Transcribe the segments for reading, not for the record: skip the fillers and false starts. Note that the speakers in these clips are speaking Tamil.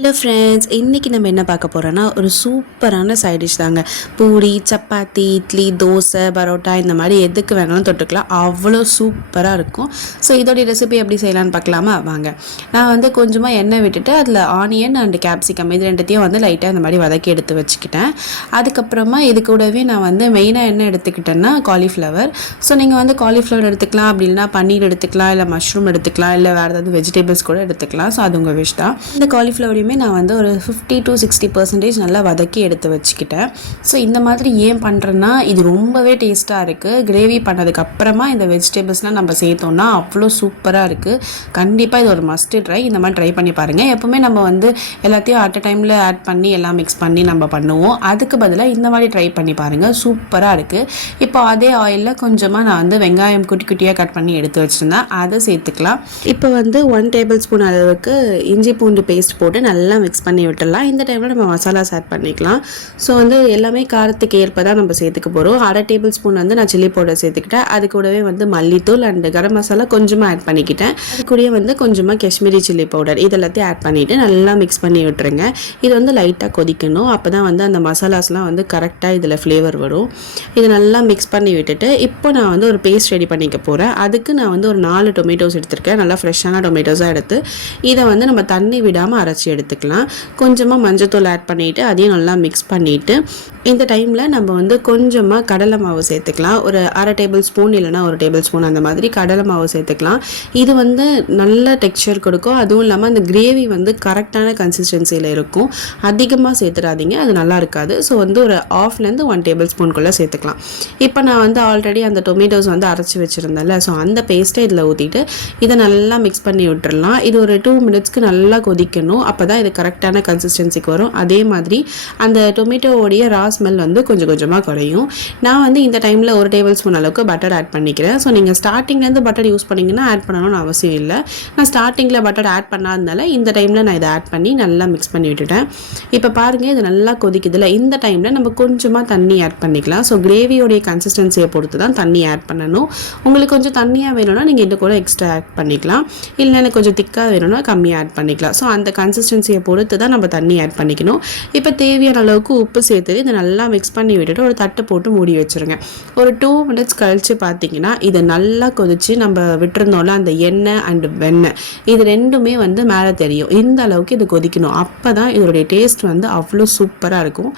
ஹலோ ஃப்ரெண்ட்ஸ், இன்றைக்கி நம்ம என்ன பார்க்க போகிறோன்னா ஒரு சூப்பரான சைட் டிஷ் தாங்க. பூரி, சப்பாத்தி, இட்லி, தோசை, பரோட்டா இந்த மாதிரி எதுக்கு வேணாலும் தொட்டுக்கலாம். அவ்வளோ சூப்பராக இருக்கும். ஸோ இதோடைய ரெசிபி எப்படி செய்யலான்னு பார்க்கலாமா? வாங்க. நான் வந்து கொஞ்சமாக எண்ணெய் விட்டுட்டு அதில் ஆனியன் அண்டு கேப்சிகம் இது ரெண்டுத்தையும் வந்து லைட்டாக இந்த மாதிரி வதக்கி எடுத்து வச்சுக்கிட்டேன். அதுக்கப்புறமா இது கூடவே நான் வந்து மெயினாக என்ன எடுத்துக்கிட்டேன்னா காலிஃப்ளவர். ஸோ நீங்கள் வந்து காலிஃப்ளவர் எடுத்துக்கலாம், அப்படி இல்லைனா பன்னீர் எடுத்துக்கலாம், இல்லை மஷ்ரூம் எடுத்துக்கலாம், இல்லை வேறு ஏதாவது வெஜிடபிள்ஸ் கூட எடுத்துக்கலாம். ஸோ அது உங்கள் விஷ் தான். இந்த காலிஃப்ளவரையுமே நான் வந்து ஒரு 50 to 60% நல்லா வதக்கி எடுத்து வச்சுக்கிட்டேன். ஸோ இந்த மாதிரி ஏன் பண்ணுறேன்னா, இது ரொம்பவே டேஸ்ட்டாக இருக்குது. கிரேவி பண்ணதுக்கப்புறமா இந்த வெஜிடபிள்ஸ்லாம் நம்ம சேர்த்தோம்னா அவ்வளோ சூப்பராக இருக்குது. கண்டிப்பாக இது ஒரு மஸ்ட்டு ட்ரை. இந்த மாதிரி ட்ரை பண்ணி பாருங்கள். எப்போவுமே நம்ம வந்து எல்லாத்தையும் அட் அ டைமில் ஆட் பண்ணி எல்லாம் மிக்ஸ் பண்ணி நம்ம பண்ணுவோம். அதுக்கு பதிலாக இந்த மாதிரி ட்ரை பண்ணி பாருங்கள். சூப்பராக இருக்குது. இப்போ அதே ஆயிலில் கொஞ்சமாக நான் வந்து வெங்காயம் குட்டி குட்டியாக கட் பண்ணி எடுத்து வச்சுருந்தேன். அதை சேர்த்துக்கலாம். இப்போ வந்து 1 டேபிள் ஸ்பூன் அளவுக்கு இஞ்சி பூண்டு பேஸ்ட் போட்டு நல்லா மிக்ஸ் பண்ணி விட்டுடலாம். இந்த டைமில் நம்ம மசாலாஸ் ஆட் பண்ணிக்கலாம். ஸோ வந்து எல்லாமே காரத்துக்கு ஏற்ப தான் நம்ம சேர்த்துக்க போகிறோம். 1/2 டேபிள் ஸ்பூன் வந்து நான் சில்லி பவுடர் சேர்த்துக்கிட்டேன். அது கூடவே வந்து மல்லித்தூள் அண்ட் கரம் மசாலா கொஞ்சமாக ஆட் பண்ணிக்கிட்டேன். அது கூடவே வந்து கொஞ்சமாக காஷ்மீரி சில்லி பவுடர் இது எல்லாத்தையும் ஆட் பண்ணிவிட்டு நல்லா மிக்ஸ் பண்ணி விட்டுருங்க. இது வந்து லைட்டாக கொதிக்கணும். அப்போ தான் வந்து அந்த மசாலாஸ்லாம் வந்து கரெக்டாக இதில் ஃப்ளேவர் வரும். இது நல்லா மிக்ஸ் பண்ணி விட்டுட்டு இப்போ நான் வந்து ஒரு பேஸ்ட் ரெடி பண்ணிக்க போகிறேன். அதுக்கு நான் வந்து ஒரு 4 டொமேட்டோஸ் எடுத்திருக்கேன். நல்லா ஃப்ரெஷ்ஷான டொமேட்டோஸாக எடுத்து இதை வந்து நம்ம தண்ணி விடாமல் அரைச்சி எடுத்துக்கலாம். கொஞ்சமாக மஞ்சத்தூள் ஆட் பண்ணிவிட்டு அதையும் நல்லா மிக்ஸ் பண்ணிவிட்டு இந்த டைமில் நம்ம வந்து கொஞ்சமாக கடலை மாவு சேர்த்துக்கலாம். ஒரு 1/2 டேபிள் ஸ்பூன் இல்லைனா 1 டேபிள் ஸ்பூன் அந்த மாதிரி கடலை மாவு சேர்த்துக்கலாம். இது வந்து நல்ல டெக்ஸ்சர் கொடுக்கும். அதுவும் இல்லாமல் அந்த கிரேவி வந்து கரெக்டான கன்சிஸ்டன்சியில் இருக்கும். அதிகமாக சேர்த்துடாதீங்க, அது நல்லா இருக்காது. ஸோ வந்து ஒரு 1/2 1 டேபிள் ஸ்பூனுக்குள்ளே சேர்த்துக்கலாம். இப்போ நான் வந்து ஆல்ரெடி அந்த டொமேட்டோஸ் வந்து அரைச்சி வச்சுருந்தேன்ல, ஸோ அந்த பேஸ்ட்டை இதில் ஊற்றிட்டு இதை நல்லா மிக்ஸ் பண்ணி விட்டுடலாம். இது ஒரு 2 மினிட்ஸ்க்கு நல்லா கொதிக்கணும். அப்போ தான் இது கரெக்டான கன்சிஸ்டன்சிக்கு வரும். அதே மாதிரி அந்த டொமேட்டோவோடைய ரா ஸ்மெல் வந்து கொஞ்சம் கொஞ்சமாக குறையும். நான் வந்து இந்த டைமில் 1 டேபிள் ஸ்பூன் அளவுக்கு பட்டர் ஆட் பண்ணிக்கிறேன். ஸோ நீங்கள் ஸ்டார்டிங்லேருந்து பட்டர் யூஸ் பண்ணிங்கன்னா ஆட் பண்ணணும்னு அவசியம் இல்லை. நான் ஸ்டார்டிங்கில் பட்டர் ஆட் பண்ணாதனால இந்த டைமில் நான் இதை ஆட் பண்ணி நல்லா மிக்ஸ் பண்ணி விட்டுட்டேன். இப்போ பாருங்கள், இது நல்லா கொதிக்குதுல. இந்த டைமில் நம்ம கொஞ்சமாக தண்ணி ஆட் பண்ணிக்கலாம். ஸோ கிரேவியோடைய கன்சிஸ்டன்சியை பொறுத்து தான் தண்ணி ஆட் பண்ணணும். உங்களுக்கு கொஞ்சம் தண்ணியாக வேணும்னா நீங்கள் இது கூட எக்ஸ்ட்ரா ஆட் பண்ணிக்கலாம். இல்லை எனக்கு கொஞ்சம் திக்காக வேணும்னா கம்மியாக ஆட் பண்ணிக்கலாம். ஸோ அந்த கன்சிஸ்டன்சியை பொறுத்து தான் நம்ம தண்ணி ஆட் பண்ணிக்கணும். இப்போ தேவையான அளவுக்கு உப்பு சேர்த்து இதை நல்லா மிக்ஸ் பண்ணி விட்டுட்டு ஒரு தட்டு போட்டு மூடி வச்சுருங்க. ஒரு 2 மினிட்ஸ் கழித்து பார்த்தீங்கன்னா இது நல்லா கொதிச்சு நம்ம விட்டுருந்தோம்ல அந்த எண்ணெய் அண்டு வெண்ணெய் இது ரெண்டுமே வந்து மேலே தெரியும். இந்த அளவுக்கு இது கொதிக்கணும். அப்போ தான் இதோடைய டேஸ்ட் வந்து அவ்வளோ சூப்பராக இருக்கும்.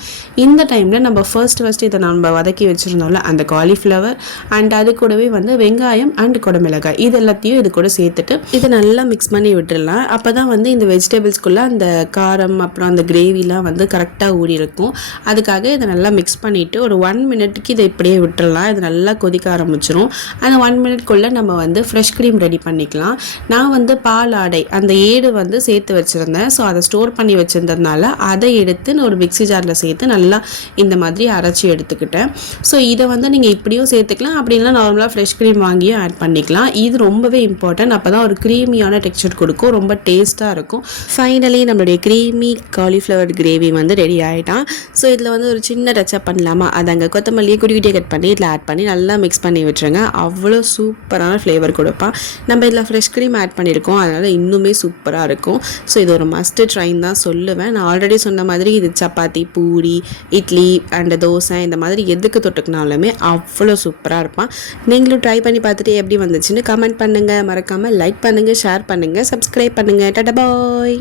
இந்த டைமில் நம்ம ஃபர்ஸ்ட் இதை நம்ம வதக்கி வச்சுருந்தோம்ல அந்த காலிஃப்ளவர் அண்ட் அது கூடவே வந்து வெங்காயம் அண்ட் குடமிளகாய் இது எல்லாத்தையும் இது கூட சேர்த்துட்டு இதை நல்லா மிக்ஸ் பண்ணி விட்டுடலாம். அப்போ தான் வந்து இந்த வெஜிடபிள்ஸ்குள்ளே அந்த காரம் அப்புறம் அந்த கிரேவிலாம் வந்து கரெக்டாக ஊறி இருக்கும். அதுக்காக இதை நல்லா மிக்ஸ் பண்ணிவிட்டு ஒரு 1 மினிட்க்கு இதை இப்படியே விட்டுடலாம். இது நல்லா கொதிக்க ஆரம்பிச்சிடும். அந்த 1 மினிட்குள்ளே நம்ம வந்து ஃப்ரெஷ் க்ரீம் ரெடி பண்ணிக்கலாம். நான் வந்து பால் ஆடை அந்த ஏடு வந்து சேர்த்து வச்சுருந்தேன். ஸோ அதை ஸ்டோர் பண்ணி வச்சுருந்ததுனால அதை எடுத்து நான் ஒரு மிக்ஸி ஜாரில் சேர்த்து நல்லா இந்த மாதிரி அரைச்சி எடுத்துக்கிட்டேன். ஸோ இதை வந்து நீங்கள் இப்படியும் சேர்த்துக்கலாம், அப்படின்னா நார்மலாக ஃப்ரெஷ் க்ரீம் வாங்கியும் ஆட் பண்ணிக்கலாம். இது ரொம்பவே இம்பார்ட்டன்ட். அப்போ தான் ஒரு க்ரீமியான டெக்ஸ்சர் கொடுக்கும், ரொம்ப டேஸ்ட்டாக இருக்கும். ஃபைனலி நம்மளுடைய க்ரீமி காலிஃப்ளவர் கிரேவி வந்து ரெடி ஆகிட்டான். ஸோ இதில் வந்து ஒரு சின்ன டச்சப் பண்ணலாமா, அதை அங்கே கொத்தமல்லியை குட்டி குட்டியாக கட் பண்ணி இதில் ஆட் பண்ணி நல்லா மிக்ஸ் பண்ணி விட்டுருங்க. அவ்வளோ சூப்பரான ஃப்ளேவர் கொடுப்பான். நம்ம இதில் ஃப்ரெஷ் க்ரீம் ஆட் பண்ணியிருக்கோம், அதனால் இன்னுமே சூப்பராக இருக்கும். ஸோ இது ஒரு மஸ்ட்டு ட்ரைன் தான் சொல்லுவேன். நான் ஆல்ரெடி சொன்ன மாதிரி இது சப்பாத்தி, பூரி, இட்லி அண்ட் தோசை இந்த மாதிரி எதுக்கு தொட்டுக்கினாலுமே அவ்வளோ சூப்பராக இருப்பான். நீங்களும் ட்ரை பண்ணி பார்த்துட்டு எப்படி வந்துச்சுன்னு கமெண்ட் பண்ணுங்கள். மறக்காமல் லைக் பண்ணுங்கள், ஷேர் பண்ணுங்கள், சப்ஸ்கிரைப் பண்ணுங்கள். டாடா பாய்.